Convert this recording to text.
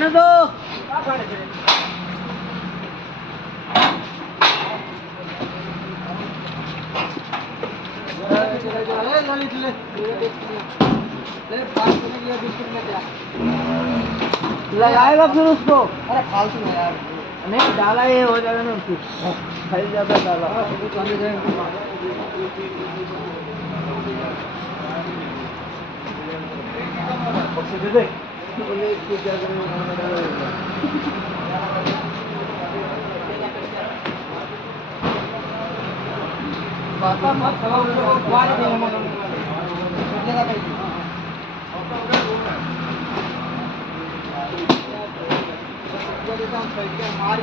आने दो। लगाएगा फिर उसको। अरे फालतू में यार नहीं डाला, ये हो जाएगा ना उसकी खाली ज्यादा डाला। दे दे हमारी